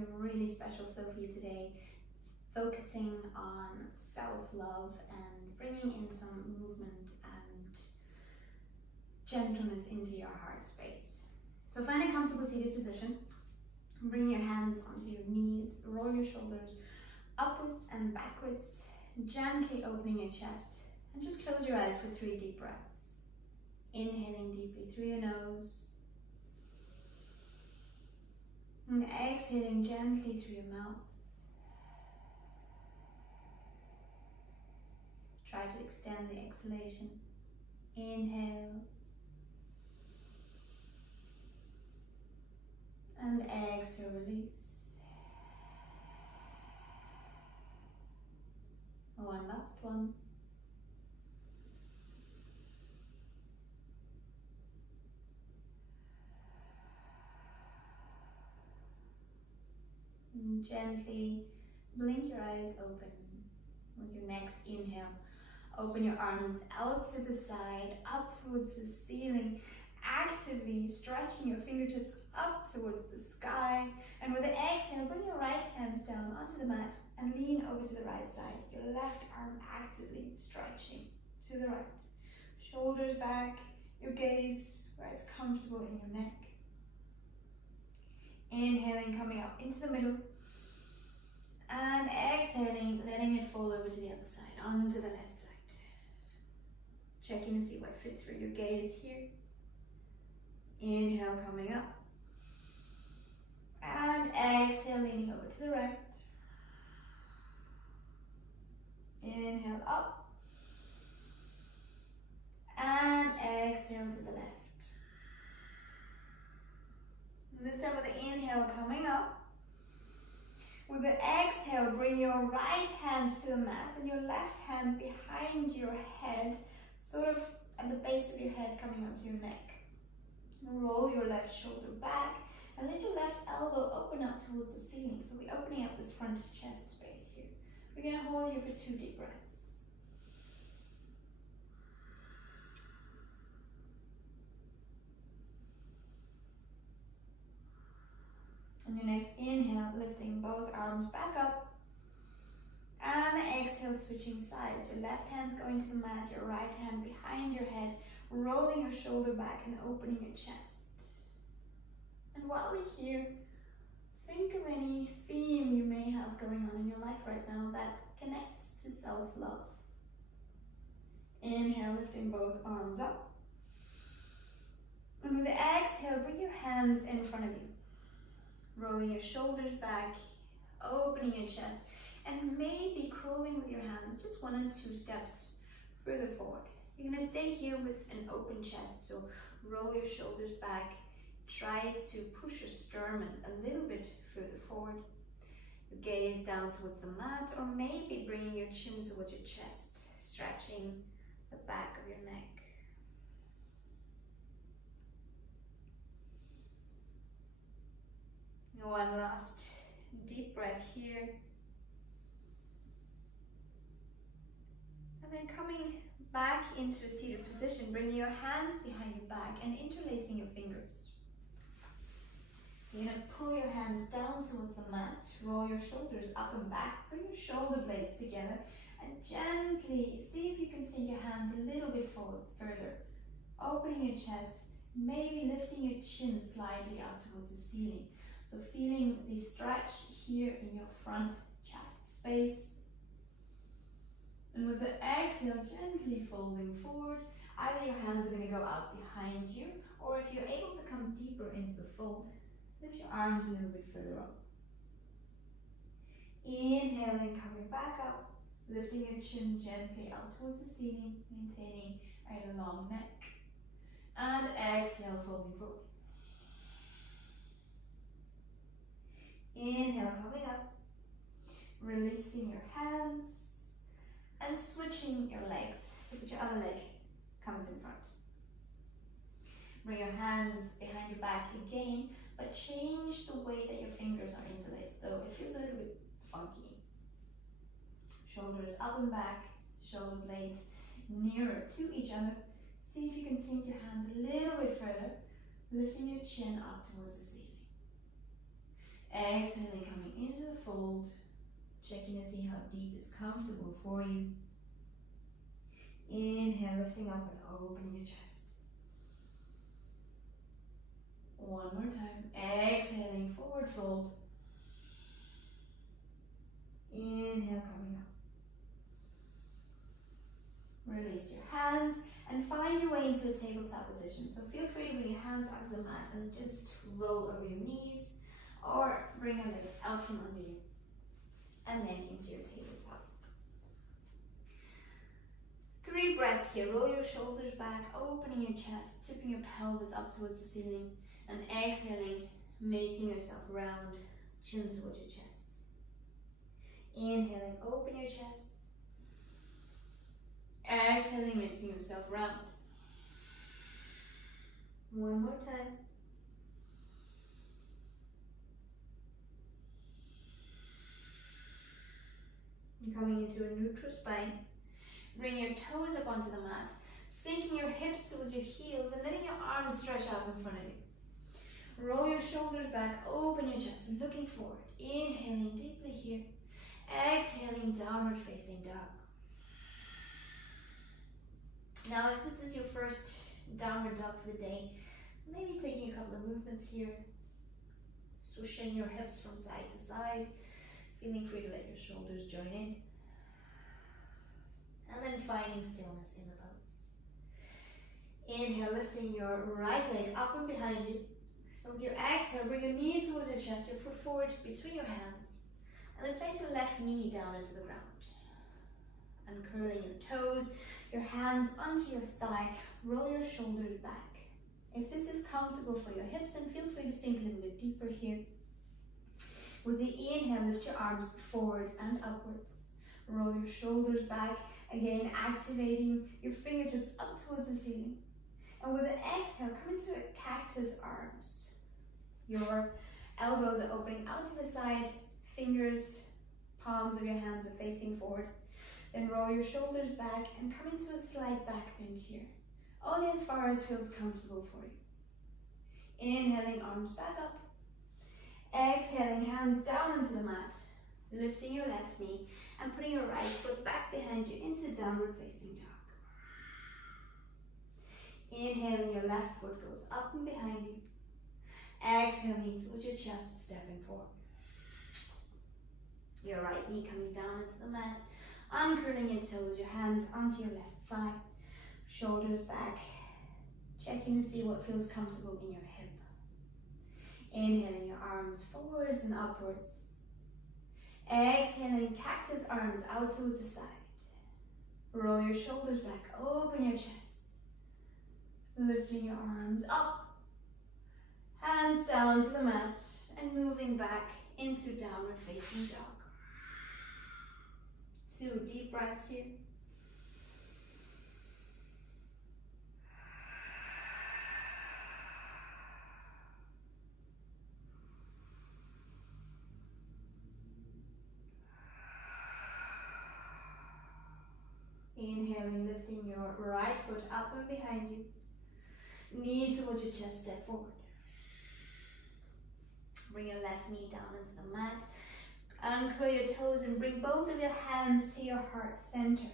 a really special flow for you today, focusing on self-love and bringing in some movement and gentleness into your heart space. So find a comfortable seated position. Bring your hands onto your knees, roll your shoulders upwards and backwards, gently opening your chest, and just close your eyes for 3 deep breaths. Inhaling deeply through your nose, and exhaling gently through your mouth. Try to extend the exhalation. Inhale, and exhale, release. One last one. And gently blink your eyes open with your next inhale. Open your arms out to the side, up towards the ceiling, actively stretching your fingertips up towards the sky. And with the exhale, bring your right hand down onto the mat and lean over to the right side. Your left arm actively stretching to the right. Shoulders back, your gaze where it's comfortable in your neck. Inhaling, coming up into the middle. And exhaling, letting it fall over to the other side, onto the left side. Checking to see what fits for your gaze here. Inhale, coming up. And exhale, leaning over to the right. Inhale, up. And exhale to the left. This time with the inhale, coming up. With the exhale, bring your right hand to the mat and your left hand behind your head, sort of at the base of your head, coming onto your neck. Roll your left shoulder back and let your left elbow open up towards the ceiling. So we're opening up this front chest space here. We're going to hold here for 2 deep breaths. On your next inhale, lifting both arms back up. And the exhale, switching sides. Your left hand's going to the mat, your right hand behind your head, rolling your shoulder back and opening your chest. And while we're here, think of any theme you may have going on in your life right now that connects to self-love. Inhale, lifting both arms up. And with the exhale, bring your hands in front of you. Rolling your shoulders back, opening your chest, and maybe crawling with your hands just 1 and 2 steps further forward. You're going to stay here with an open chest, so roll your shoulders back. Try to push your sternum a little bit further forward. Your gaze down towards the mat, or maybe bringing your chin towards your chest, stretching the back of your neck. One last deep breath here. And then coming back into a seated position, bringing your hands behind your back and interlacing your fingers. You're going to pull your hands down towards the mat, roll your shoulders up and back, bring your shoulder blades together, and gently see if you can sink your hands a little bit forward, further. Opening your chest, maybe lifting your chin slightly up towards the ceiling. So feeling the stretch here in your front chest space. And with the exhale, gently folding forward. Either your hands are going to go out behind you, or if you're able to come deeper into the fold, lift your arms a little bit further up. Inhaling, coming back up, lifting your chin gently out towards the ceiling, maintaining a long neck. And exhale, folding forward. Inhale, coming up, releasing your hands and switching your legs so that your other leg comes in front. Bring your hands behind your back again, but change the way that your fingers are interlaced. So it feels a little bit funky. Shoulders up and back, shoulder blades nearer to each other. See if you can sink your hands a little bit further, lifting your chin up towards the ceiling. Exhaling, coming into the fold, checking to see how deep is comfortable for you. Inhale, lifting up and opening your chest. One more time. Exhaling, forward fold. Inhale, coming up. Release your hands and find your way into a tabletop position. So feel free to bring your hands onto the mat and just roll over your knees, or bring your legs out from under you and then into your tabletop. 3 breaths here. Roll your shoulders back, opening your chest, tipping your pelvis up towards the ceiling, and exhaling, making yourself round, chin towards your chest. Inhaling, open your chest. Exhaling, making yourself round. One more time. And coming into a neutral spine. Bring your toes up onto the mat, sinking your hips towards your heels and letting your arms stretch out in front of you. Roll your shoulders back, open your chest, looking forward. Inhaling deeply here. Exhaling, downward facing dog. Now, if this is your first downward dog for the day, maybe taking a couple of movements here, swishing your hips from side to side, feeling free to let your shoulders join in, and then finding stillness in the pose. Inhale, lifting your right leg up and behind you, and with your exhale, bring your knee towards your chest, your foot forward between your hands, and then place your left knee down into the ground. Uncurling your toes, your hands onto your thigh, roll your shoulders back. If this is comfortable for your hips, then feel free to sink a little bit deeper here. With the inhale, lift your arms forwards and upwards. Roll your shoulders back, again activating your fingertips up towards the ceiling. And with an exhale, come into a cactus arms. Your elbows are opening out to the side, fingers, palms of your hands are facing forward. Then roll your shoulders back and come into a slight back bend here, only as far as feels comfortable for you. Inhaling, arms back up. Exhaling, hands down into the mat, lifting your left knee and putting your right foot back behind you into downward facing dog. Inhaling, your left foot goes up and behind you. Exhaling towards your chest, stepping forward. Your right knee coming down into the mat. Uncurling your toes, your hands onto your left thigh, shoulders back, checking to see what feels comfortable in your hip. Inhaling, your arms forwards and upwards. Exhaling, cactus arms out towards the side. Roll your shoulders back, open your chest. Lifting your arms up, hands down to the mat, and moving back into downward facing dog. 2 deep breaths here. Inhaling, lifting your right foot up and behind you. Knee towards your chest, step forward. Bring your left knee down into the mat. Uncurl your toes and bring both of your hands to your heart center.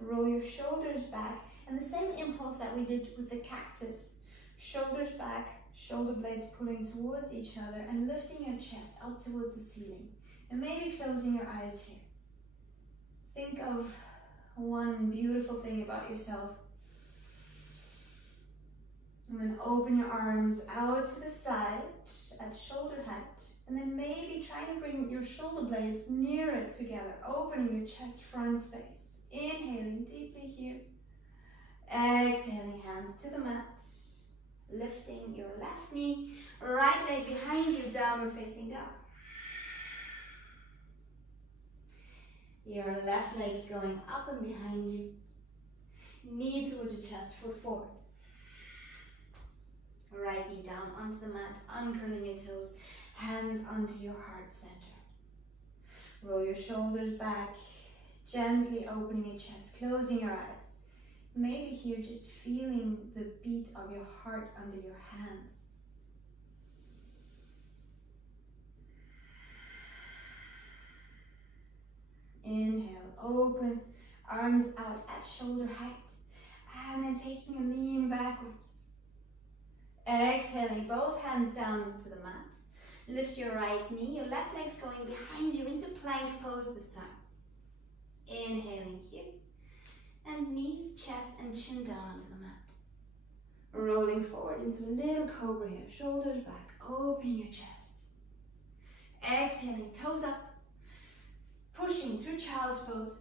Roll your shoulders back, and the same impulse that we did with the cactus. Shoulders back, shoulder blades pulling towards each other and lifting your chest up towards the ceiling. And maybe closing your eyes here. Think of one beautiful thing about yourself. And then open your arms out to the side at shoulder height. And then maybe try to bring your shoulder blades nearer together, opening your chest front space. Inhaling deeply here. Exhaling, hands to the mat. Lifting your left knee, right leg behind you, downward facing dog. Your left leg going up and behind you. Knee towards your chest, foot forward. Right knee down onto the mat, uncurling your toes, hands onto your heart center. Roll your shoulders back, gently opening your chest, closing your eyes. Maybe here just feeling the beat of your heart under your hands. Inhale, open, arms out at shoulder height. And then taking a lean backwards. Exhaling, both hands down into the mat. Lift your right knee, your left leg's going behind you into plank pose this time. Inhaling here. And knees, chest and chin down onto the mat. Rolling forward into a little cobra here. Shoulders back, opening your chest. Exhaling, toes up. Pushing through child's pose.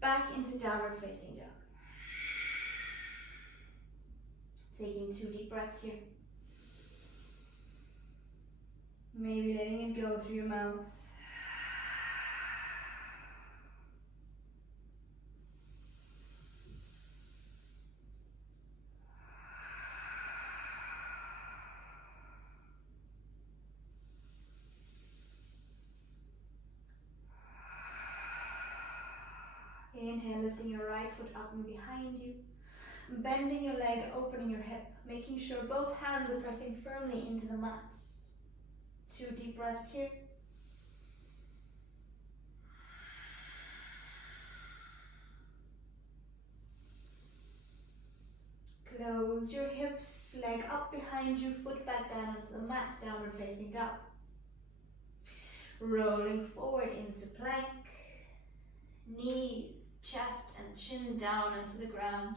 Back into downward facing dog. Taking 2 deep breaths here. Maybe letting it go through your mouth. Inhale, lifting your right foot up and behind you. Bending your leg, opening your hip, making sure both hands are pressing firmly into the mat. 2 deep breaths here. Close your hips, leg up behind you, foot back down onto the mat, downward facing dog. Rolling forward into plank. Knees, chest and chin down onto the ground.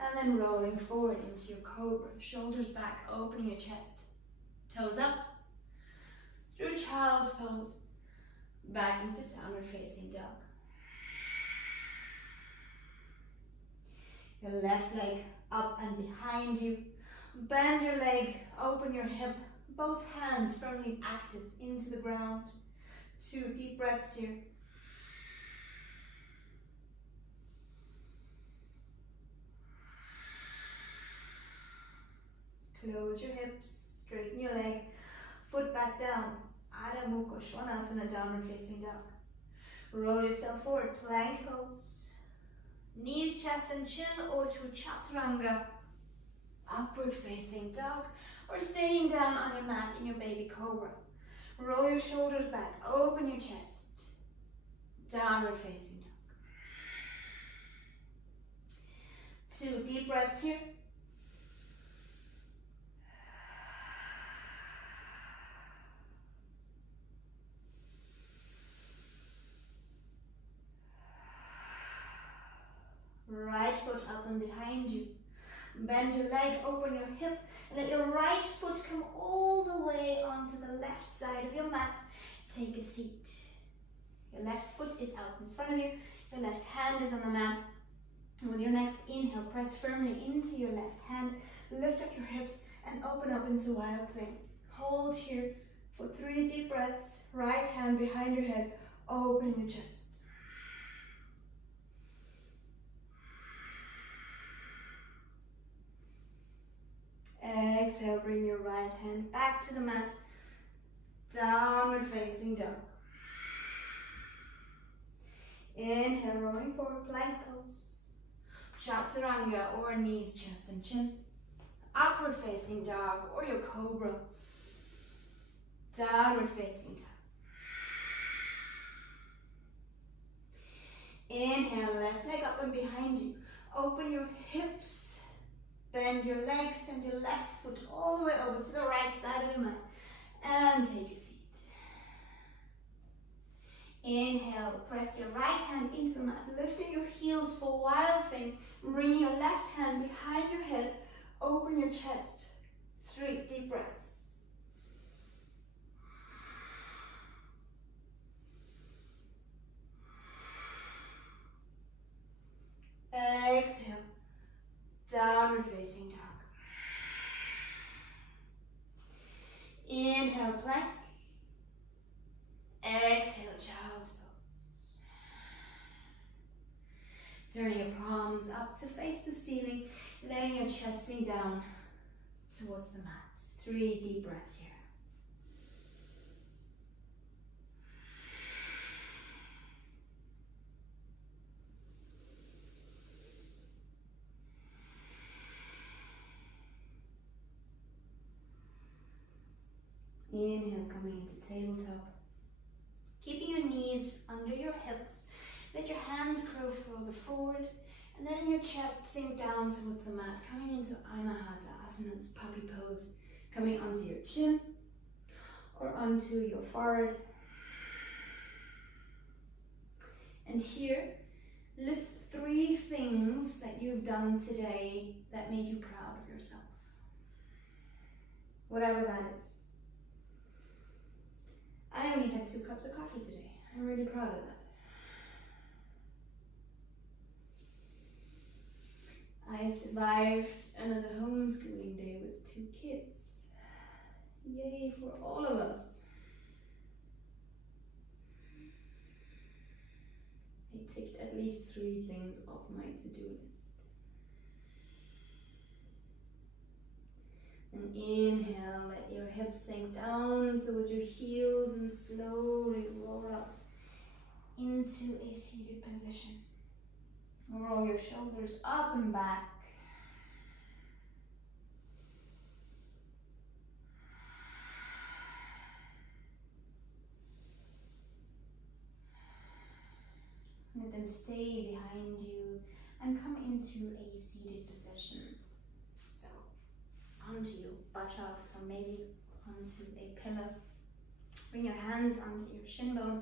And then rolling forward into your cobra, shoulders back, opening your chest. Toes up, through child's pose, back into downward facing dog. Your left leg up and behind you. Bend your leg, open your hip, both hands firmly active into the ground. 2 deep breaths here. Close your hips, straighten your leg, foot back down. Adho Mukha Svanasana, downward facing dog. Roll yourself forward, plank pose. Knees, chest and chin, or through chaturanga. Upward facing dog, or staying down on your mat in your baby cobra. Roll your shoulders back, open your chest. Downward facing dog. 2 deep breaths here. Right foot up and behind you. Bend your leg, open your hip, and let your right foot come all the way onto the left side of your mat. Take a seat. Your left foot is out in front of you. Your left hand is on the mat. And with your next inhale, press firmly into your left hand. Lift up your hips and open up into wild thing. Hold here for 3 deep breaths. Right hand behind your head, opening your chest. Exhale, bring your right hand back to the mat. Downward facing dog. Inhale, rolling forward, plank pose. Chaturanga or knees, chest and chin. Upward facing dog or your cobra. Downward facing dog. Inhale, left leg up and behind you. Open your hips. Bend your legs and your left foot all the way over to the right side of your mat. And take a seat. Inhale, press your right hand into the mat, lifting your heels for wild thing. Bring your left hand behind your head, open your chest. 3 deep breaths. Exhale. Downward facing dog. Inhale, plank. Exhale, child's pose. Turning your palms up to face the ceiling, letting your chest sink down towards the mat. 3 deep breaths here. Inhale, coming into tabletop. Keeping your knees under your hips, Let your hands curl further forward, and then your chest sink down towards the mat, coming into Anahata Asanas, puppy pose, coming onto your chin or onto your forehead. And here, list 3 things that you've done today that made you proud of yourself. Whatever that is. I only had 2 cups of coffee today. I'm really proud of that. I survived another homeschooling day with 2 kids. Yay for all of us. I ticked at least 3 things off my to-do list. And inhale, let your hips sink down towards your heels and slowly roll up into a seated position. Roll your shoulders up and back. Let them stay behind you and come into a seated position. So, onto your buttocks or maybe onto a pillow. Bring your hands onto your shin bones.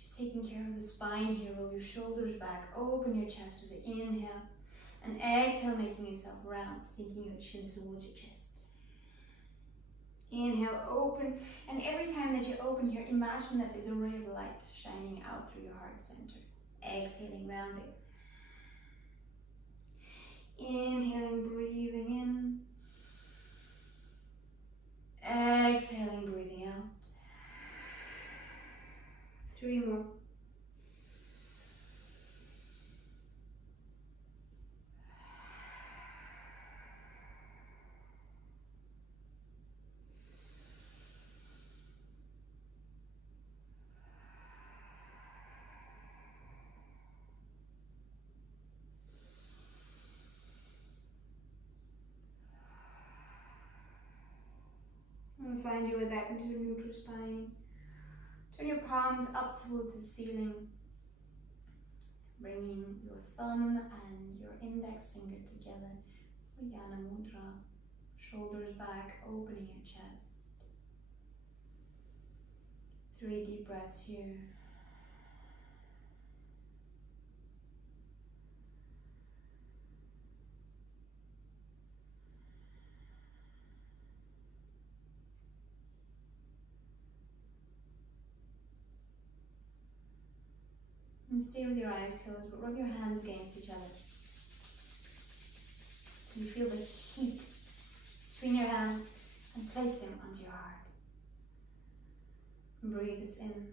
Just taking care of the spine here. Roll your shoulders back. Open your chest with the inhale. And exhale, making yourself round, sinking your chin towards your chest. Inhale, open. And every time that you open here, imagine that there's a ray of light shining out through your heart center. Exhaling, rounding. Inhaling, breathing in. Exhaling, breathing out. 3 more. And find your way back into a neutral spine. Turn your palms up towards the ceiling. Bringing your thumb and your index finger together. Uddiyana Mudra. Shoulders back, opening your chest. 3 deep breaths here. And stay with your eyes closed, but rub your hands against each other. So you feel the heat between your hands and place them onto your heart. And breathe this in.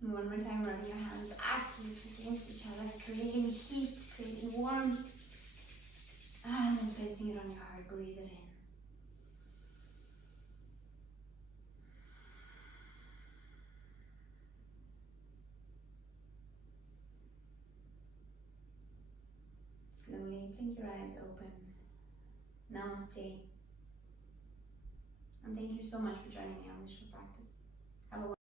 And one more time, rubbing your hands actively against each other, creating heat, creating warmth. And then placing it on your heart, breathe it in. Slowly blink your eyes open. Namaste. And thank you so much for joining me on this short practice. Have a